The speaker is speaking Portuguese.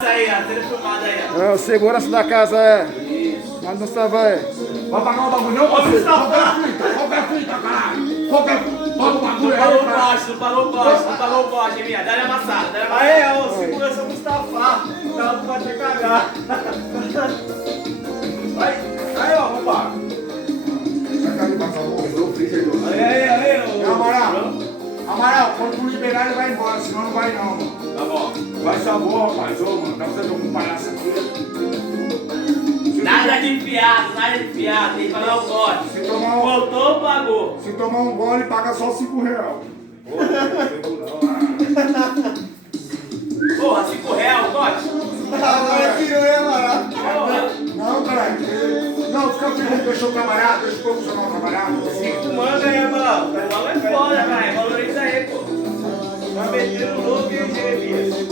Aí, ó, sendo filmado aí, ó. É, o segurança da casa é. Mas não sabe, é. Vai pagar o bagulho não, parceiro? Qualquer fita, caralho. Qualquer bagulho aí, Não cara. pagou o corte, minha. Dá-lhe amassada, dá-lhe amassada. Aí, ó, o segurança Mustafa. Tava pra te cagar. Aí, ó, vambora. Aí, Não, Amaral, quando tu liberar ele vai embora, senão não vai não, mano. Tá bom. Vai sabor, rapaz. Ô, mano, tá precisando de um palhaço aqui. Nada de fiado, tem que pagar o corte. Se tomar um, Voltou, pagou. se tomar um gole, paga só R$5. Porra, R$5 o corte? Agora tirou, hein, Amaral? Porra. Não, caralho. Não, fica firme, deixou o camarada, deixa o profissional o camarada. Tu manda aí, Amaral. O valor é foda, cara. Valoriza aí, pô. Tá metendo louco, hein, Jeremias?